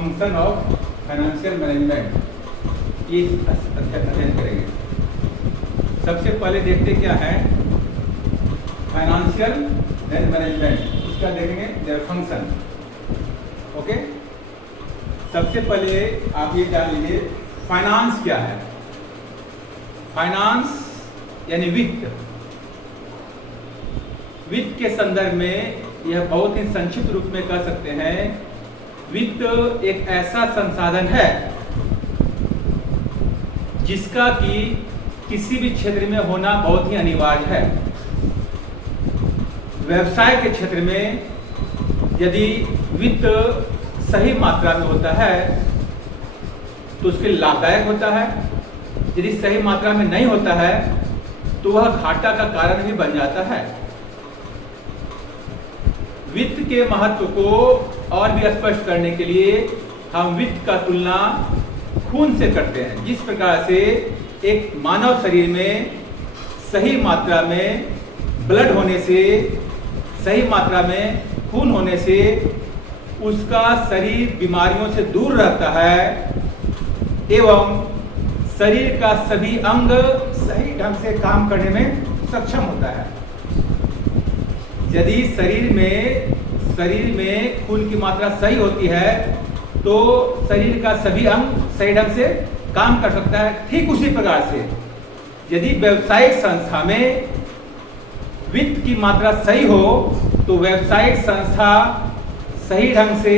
Function of financial management, ये अध्ययन करेंगे। सबसे पहले देखते क्या है फाइनेंशियल मैनेजमेंट, उसका देखेंगे देयर फंक्शन। ओके, सबसे पहले आप ये जान लीजिए फाइनेंस क्या है। फाइनेंस यानी वित्त। वित्त के संदर्भ में यह बहुत ही संक्षिप्त रूप में कह सकते हैं, वित्त एक ऐसा संसाधन है जिसका कि किसी भी क्षेत्र में होना बहुत ही अनिवार्य है। व्यवसाय के क्षेत्र में यदि वित्त सही मात्रा में होता है तो उसके लाभदायक होता है, यदि सही मात्रा में नहीं होता है तो वह घाटा का कारण भी बन जाता है। वित्त के महत्व को और भी स्पष्ट करने के लिए हम वित्त का तुलना खून से करते हैं। जिस प्रकार से एक मानव शरीर में सही मात्रा में ब्लड होने से, सही मात्रा में खून होने से उसका शरीर बीमारियों से दूर रहता है एवं शरीर का सभी अंग सही ढंग से काम करने में सक्षम होता है। यदि शरीर में खून की मात्रा सही होती है तो शरीर का सभी अंग सही ढंग से काम कर सकता है। ठीक उसी प्रकार से यदि व्यावसायिक संस्था में वित्त की मात्रा सही हो तो व्यावसायिक संस्था सही ढंग से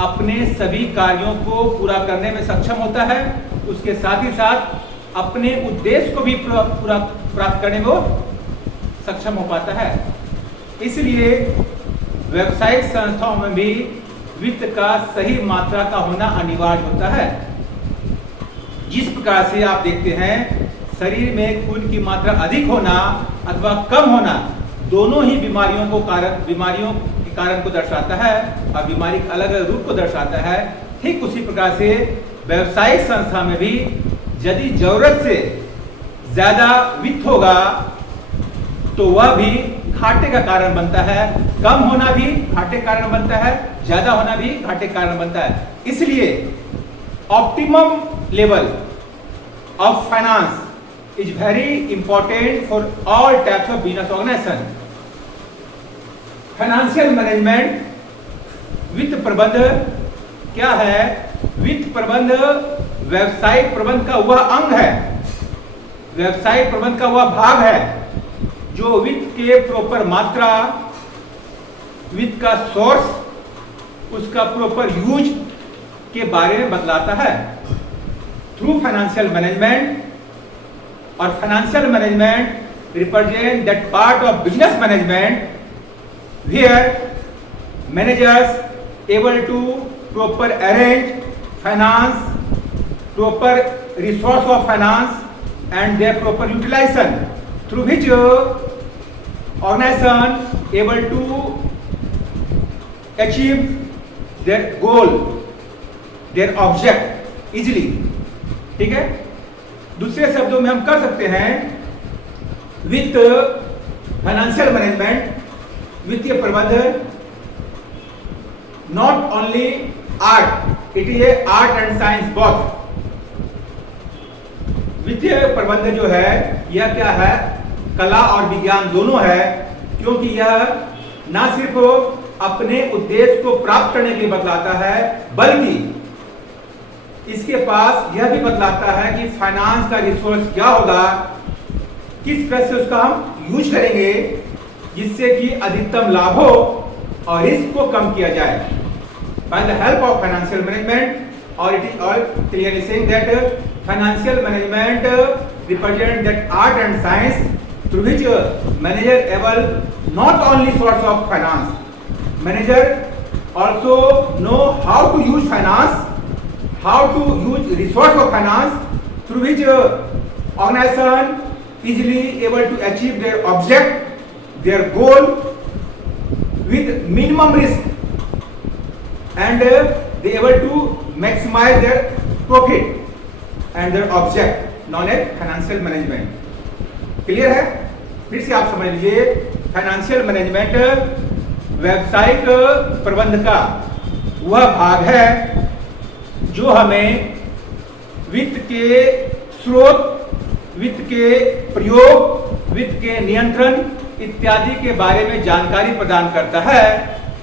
अपने सभी कार्यों को पूरा करने में सक्षम होता है। उसके साथ ही साथ अपने उद्देश्य को भी पूरा प्राप्त करने में सक्षम हो पाता है। इसलिए व्यावसायिक संस्थाओं में भी वित्त का सही मात्रा का होना अनिवार्य होता है। जिस प्रकार से आप देखते हैं शरीर में खून की मात्रा अधिक होना अथवा कम होना दोनों ही बीमारियों के कारण को दर्शाता है और बीमारी के अलग अलग रूप को दर्शाता है। ठीक उसी प्रकार से व्यावसायिक संस्था में भी यदि जरूरत से ज्यादा वित्त होगा तो वह भी घाटे का कारण बनता है। कम होना भी घाटे का कारण बनता है, ज्यादा होना भी घाटे का कारण बनता है। इसलिए optimum level of finance is very important for all types of business organisation. Financial management, वित्त प्रबंध क्या है? वित्त प्रबंध व्यवसायिक प्रबंध का वह अंग है, व्यवसायिक प्रबंध का वह भाग है जो वित्त के प्रॉपर मात्रा, वित्त का सोर्स, उसका प्रॉपर यूज के बारे में बतलाता है। थ्रू फाइनेंशियल मैनेजमेंट, और financial management represent that part of business management where managers able to proper arrange finance, proper resource of finance and their proper utilisation through which organization able to achieve their goal, their object easily। ठीक है, दूसरे शब्दों में हम कर सकते हैं वित्त फाइनेंशियल मैनेजमेंट, वित्तीय प्रबंधन not only art, it is a art and science both. वित्तीय प्रबंधन जो है यह क्या है? कला और विज्ञान दोनों है, क्योंकि यह ना सिर्फ अपने उद्देश्य को प्राप्त करने के लिए बतलाता है बल्कि इसके पास यह भी बतलाता है कि फाइनेंस का रिसोर्स क्या होगा, किस तरह से उसका हम यूज करेंगे जिससे कि अधिकतम लाभ हो और रिस्क को कम किया जाए। By the help of financial management, और it is all clearly saying that financial management represent that art and science through which manager able not only source of finance, manager also know how to use finance, how to use resource of finance through which organization easily able to achieve their object, their goal with minimum risk and they able to maximize their profit and their object known as financial management। Clear है? फिर से आप समझ लीजिए, financial management व्यावसायिक प्रबंध का वह भाग है जो हमें वित्त के स्रोत, वित्त के प्रयोग, वित्त के नियंत्रण इत्यादि के बारे में जानकारी प्रदान करता है,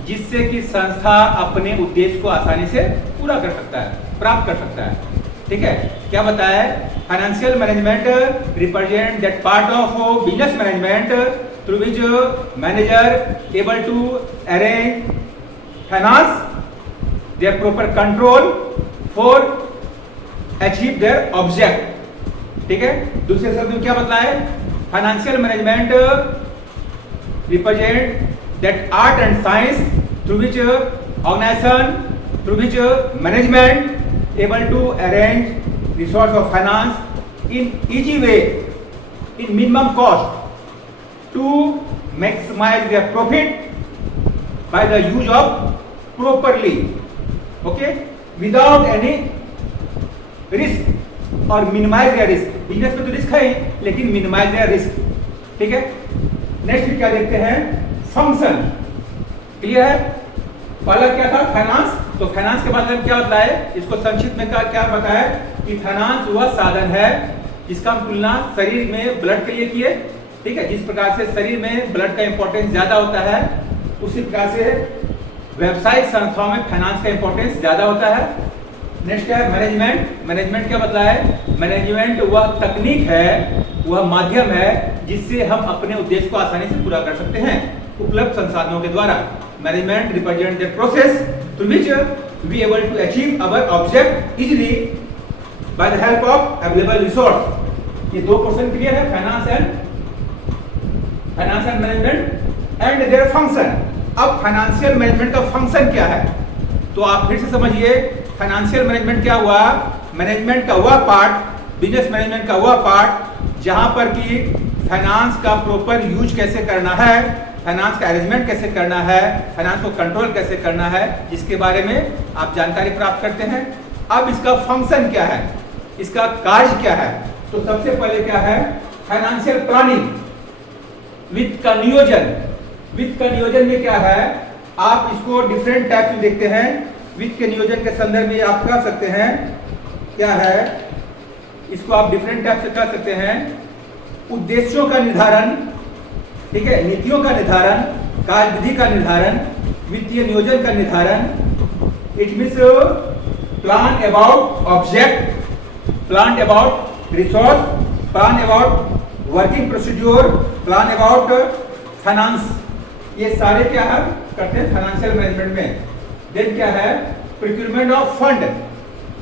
जिससे कि संस्था अपने उद्देश्य को आसानी से पूरा कर सकता है, प्राप्त कर सकता है। ठीक है, क्या बताया है? Financial management represent that part of business management through which manager able to arrange finance their proper control for achieve their object. ठीक है, दूसरे शब्द में क्या बताया है? Financial management represent that art and science through which organization, through which management able to arrange resource of finance in easy way, in minimum cost to maximize their profit by the use of properly, okay, without any risk or minimize their risk. Business में तो risk है लेकिन minimise their risk। ठीक है, next क्या देखते हैं? Function. Clear है? पहला क्या था? फाइनेंस। तो फाइनेंस के बाद क्या होता है? इसको संक्षिप्त में क्या बताया कि फाइनेंस वह साधन है जिसका हम तुलना शरीर में ब्लड के लिए किए। ठीक है, जिस प्रकार से शरीर में ब्लड का इंपॉर्टेंस ज्यादा होता है, उसी प्रकार से व्यावसायिक संस्थाओं में फाइनेंस का इंपॉर्टेंस ज्यादा होता है। नेक्स्ट है मैनेजमेंट। मैनेजमेंट क्या बतला है? मैनेजमेंट वह तकनीक है, वह माध्यम है जिससे हम अपने उद्देश्य को आसानी से पूरा कर सकते हैं उपलब्ध संसाधनों के द्वारा। Management represent the process through which we able to achieve our object easily by the help of available resource. ये दो क्वेश्चन क्लियर है? Finance and management and their function. अब फाइनेंशियल मैनेजमेंट का फंक्शन क्या है? तो आप फिर से समझिए, फाइनेंशियल मैनेजमेंट क्या हुआ? मैनेजमेंट का वह पार्ट, बिजनेस मैनेजमेंट का वह पार्ट जहां पर कि फाइनेंस का प्रॉपर यूज कैसे करना है, फाइनेंस का अरेंजमेंट कैसे करना है, फाइनेंस को कंट्रोल कैसे करना है, जिसके बारे में आप जानकारी प्राप्त करते हैं। अब इसका फंक्शन क्या है, इसका कार्य क्या है? तो सबसे पहले क्या है? फाइनेंशियल प्लानिंग, वित्त का नियोजन। वित्त का नियोजन में क्या है? आप इसको डिफरेंट टाइप में देखते हैं। वित्त के नियोजन के संदर्भ में आप कह सकते हैं क्या है? इसको आप डिफरेंट टाइप से कह सकते हैं। उद्देश्यों का निर्धारण, ठीक है, नीतियों का निर्धारण, कार्यविधि का निर्धारण, वित्तीय नियोजन का निर्धारण। It means plan about object, plan about resource, plan about working procedure, plan about finance. ये सारे क्या है करते हैं फाइनेंशियल मैनेजमेंट में। देन क्या है? प्रोक्यूरमेंट ऑफ फंड,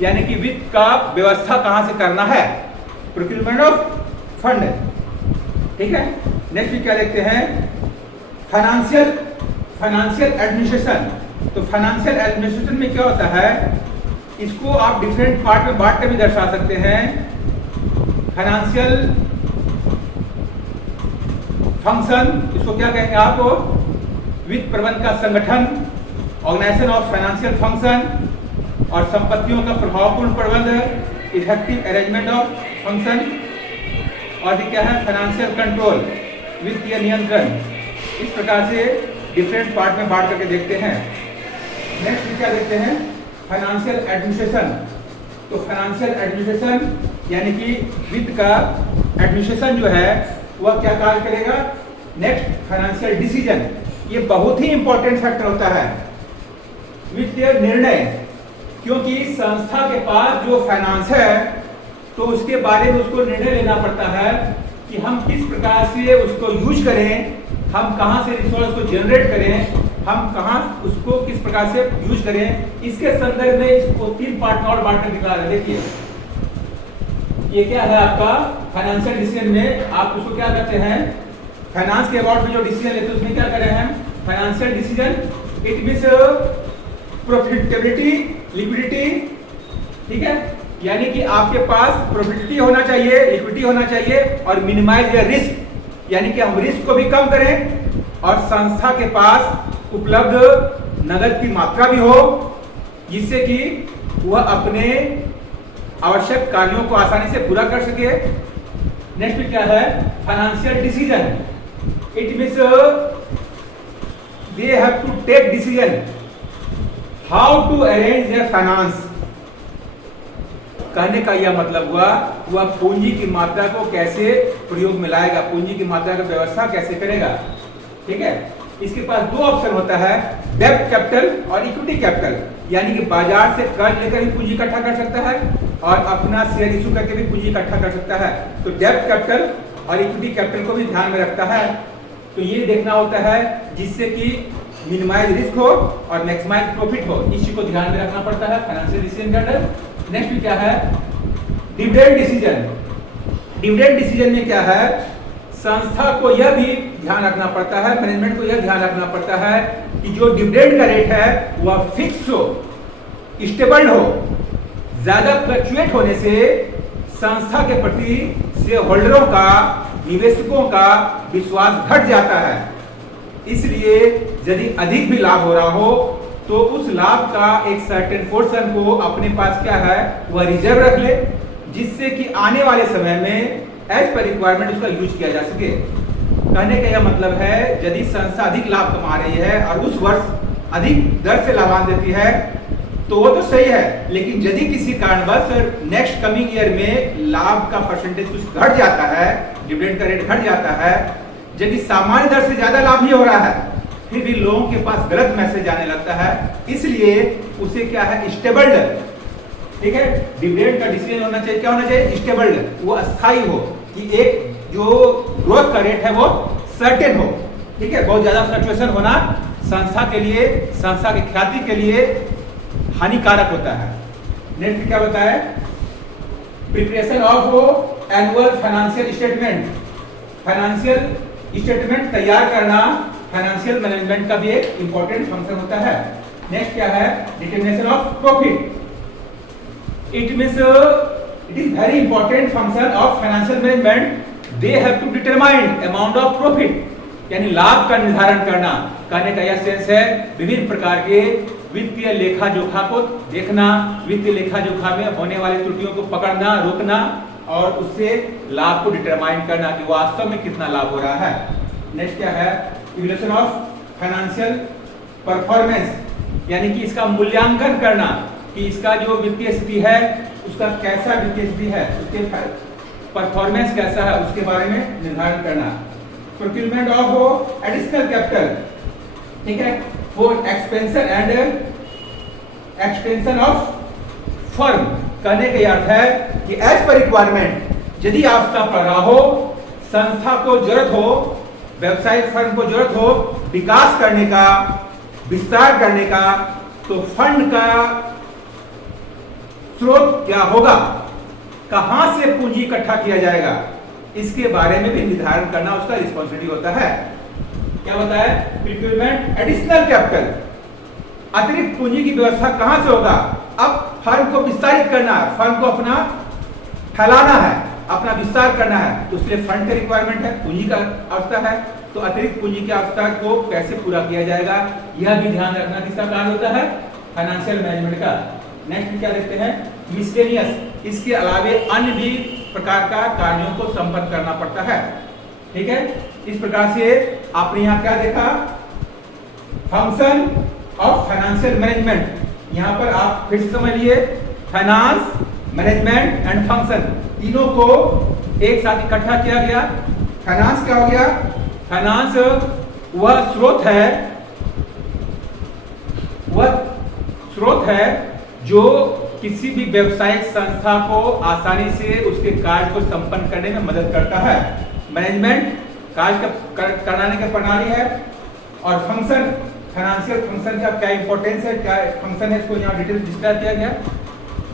यानी कि वित्त का व्यवस्था कहां से करना है, प्रोक्यूरमेंट ऑफ फंड। ठीक है, नेक्स्ट क्या देखते हैं? Financial administration. तो फाइनेंशियल एडमिनिस्ट्रेशन में क्या होता है? इसको आप डिफरेंट पार्ट में बांट कर भी दर्शा सकते हैं। फाइनेंशियल फंक्शन, इसको क्या कहेंगे आप? वित्त प्रबंध का संगठन, ऑर्गेनाइजेशन ऑफ फाइनेंशियल फंक्शन, और संपत्तियों का प्रभावपूर्ण प्रबंध, इफेक्टिव अरेंजमेंट ऑफ फंक्शन, और क्या है? फाइनेंशियल कंट्रोल, वित्तीय नियंत्रण। इस प्रकार से डिफरेंट पार्ट में बांट करके देखते हैं। नेक्स्ट क्या देखते हैं? Financial administration. तो फाइनेंशियल एडमिनिस्ट्रेशन यानी कि वित्त का एडमिनिस्ट्रेशन जो है वह क्या कार्य करेगा? नेक्स्ट फाइनेंशियल डिसीजन, ये बहुत ही इंपॉर्टेंट फैक्टर होता है वित्तीय निर्णय, क्योंकि संस्था के पास जो फाइनेंस है तो उसके बारे में उसको निर्णय लेना पड़ता है कि हम किस प्रकार से उसको यूज करें, हम कहां से रिसोर्स को जनरेट करें, हम कहां उसको किस प्रकार से यूज करें। इसके संदर्भ में इसको तीन पार्ट में और बांटने निकला है। देखिए ये क्या है आपका फाइनेंशियल डिसीजन में आप उसको क्या करते हैं? फाइनेंस के अबाउट में जो डिसीजन लेते हैं उसमें क्या कर रहे हैं? Financial decision, it means profitability, liquidity. ठीक है, यानी कि आपके पास प्रॉफिटेबिलिटी होना चाहिए, लिक्विडिटी होना चाहिए, और मिनिमाइज द रिस्क, यानी कि हम रिस्क को भी कम करें और संस्था के पास उपलब्ध नगद की मात्रा भी हो, जिससे कि वह अपने आवश्यक कार्यों को आसानी से पूरा कर सके। नेक्स्ट क्या है? Financial decision, it means they have to take decision how to arrange their finance, कहने का यह मतलब हुआ वह पूंजी की मात्रा को कैसे प्रयोग में लाएगा, पूंजी की मात्रा की व्यवस्था कैसे करेगा। ठीक है, इसके पास दो ऑप्शन होता है, डेब्ट कैपिटल और इक्विटी कैपिटल, यानी कि बाजार से कर्ज लेकर भी पूंजी इकट्ठा कर सकता है और अपना शेयर इशू करके भी पूंजी इकट्ठा कर सकता है। तो डेब्ट कैपिटल और इक्विटी कैपिटल को भी ध्यान में रखता है। तो ये देखना होता है जिससे कि मिनिमाइज रिस्क हो और मैक्सिमाइज प्रॉफिट हो, इसी को ध्यान में रखना पड़ता है फाइनेंशियल डिसीजन के अंदर। नेक्स्ट क्या है, डिविडेंड डिसीजन। डिविडेंड डिसीजन में क्या है, संस्था को यह भी ध्यान रखना पड़ता है, मैनेजमेंट को यह ध्यान रखना पड़ता है कि जो डिविडेंड का रेट है वह फिक्स हो, स्टेबल हो। ज्यादा फ्लक्चुएट होने से संस्था के प्रति शेयर होल्डरों का, निवेशकों का विश्वास घट जाता है। इसलिए यदि अधिक भी लाभ हो रहा हो तो उस लाभ का एक सर्टेन पोर्शन को अपने पास क्या है वह रिजर्व रख ले, जिससे कि आने वाले समय में एज पर रिक्वायरमेंट उसका यूज किया जा सके। कहने का यह मतलब है यदि संस्था अधिक लाभ कमा रही है और उस वर्ष अधिक दर से लाभांश देती है तो वो तो सही है, लेकिन यदि किसी कारणवश नेक्स्ट कमिंग ईयर में लाभ का परसेंटेज कुछ घट जाता है, डिविडेंड का रेट घट जाता है, यदि सामान्य दर से ज्यादा लाभ ही हो रहा है फिर भी लोगों के पास गलत मैसेज आने लगता है। इसलिए उसे क्या है, स्टेबल दर। ठीक है, डिविडेंड का डिसीजन होना चाहिए, क्या होना चाहिए, स्टेबल दर, वो अस्थायी हो, कि एक जो ग्रोथ का रेट है वो सर्टेन हो। ठीक है, बहुत ज्यादा फ्लक्चुएशन होना संस्था के लिए, संस्था की ख्याति के लिए हानिकारक होता है। नेक्स्ट क्या बताया, preparation of annual financial statement. Financial statement तैयार करना फाइनेंशियल मैनेजमेंट का भी एक इंपॉर्टेंट फंक्शन होता है। नेक्स्ट क्या है, determination of profit. It means it is very important function of financial management. They have to determine amount of profit, यानी लाभ का निर्धारण करना। कहने का यह सेंस है विभिन्न प्रकार के वित्तीय लेखा जोखा को देखना, वित्तीय लेखा जोखा में होने वाली त्रुटियों को पकड़ना, रोकना और उससे लाभ को डिटरमाइन करना कि वास्तव में कितना लाभ हो रहा है। नेक्स्ट क्या है, इवैल्यूएशन ऑफ फाइनेंशियल परफॉर्मेंस, यानी कि इसका मूल्यांकन करना कि इसका जो वित्तीय स्थिति है उसका कैसा वित्तीय स्थिति है, उसके परफॉर्मेंस कैसा है, उसके बारे में निर्धारण करना। प्रोक्यूरमेंट ऑफ एडिशनल कैपिटल, ठीक है, for expansion and extension of firm. कहने का अर्थ है कि एज पर रिक्वायरमेंट यदि आवश्यकता पड़ रहा हो, संस्था को जरूरत हो, व्यवसायिक फर्म को जरूरत हो विकास करने का, विस्तार करने का, तो फंड का स्रोत क्या होगा, कहां से पूंजी इकट्ठा किया जाएगा, इसके बारे में भी निर्धारण करना उसका रिस्पॉन्सिबिलिटी होता है। क्या बताया, प्रिक्योरमेंट एडिशनल कैपिटल, अतिरिक्त पूंजी की व्यवस्था कहां से होगा। अब फर्म को विस्तारित करना है, फर्म को अपना फैलाना है, अपना विस्तार करना है, तो उसके लिए फंड का रिक्वायरमेंट है, पूंजी का आवश्यकता है। तो अतिरिक्त पूंजी की आवश्यकता को कैसे पूरा किया जाएगा यह भी ध्यान रखना किसका कार्य होता है, फाइनेंशियल मैनेजमेंट का। नेक्स्ट क्या देखते हैं, मिसलेनियस, इसके अलावे अन्य भी प्रकार का कार्यों को संपन्न करना पड़ता है। ठीक है, इस प्रकार से आपने यहाँ क्या देखा, फंक्शन ऑफ फाइनेंशियल मैनेजमेंट। यहाँ पर आप फिर से समझ लिए, फाइनेंस, मैनेजमेंट एंड फंक्शन तीनों को एक साथ इकट्ठा किया गया। फाइनेंस क्या हो गया, फाइनेंस वह स्रोत है जो किसी भी व्यवसायिक संस्था को आसानी से उसके कार्य को संपन्न करने में मदद करता है। मैनेजमेंट कार्य कराने की प्रणाली है, और फंक्शन, फाइनेंशियल फंक्शन का क्या इंपॉर्टेंस है, क्या फंक्शन है, इसको यहाँ डिटेल डिस्क्राइब किया गया।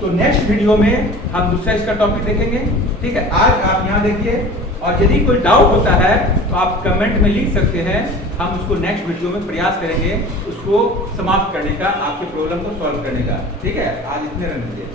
तो नेक्स्ट वीडियो में हम दूसरा इसका टॉपिक देखेंगे। ठीक है, आज आप यहाँ देखिए, और यदि कोई डाउट होता है तो आप कमेंट में लिख सकते हैं, हम उसको नेक्स्ट वीडियो में प्रयास करेंगे उसको समाप्त करने का, आपके प्रॉब्लम को सॉल्व करने का। ठीक है, आज इतने रन दीजिए।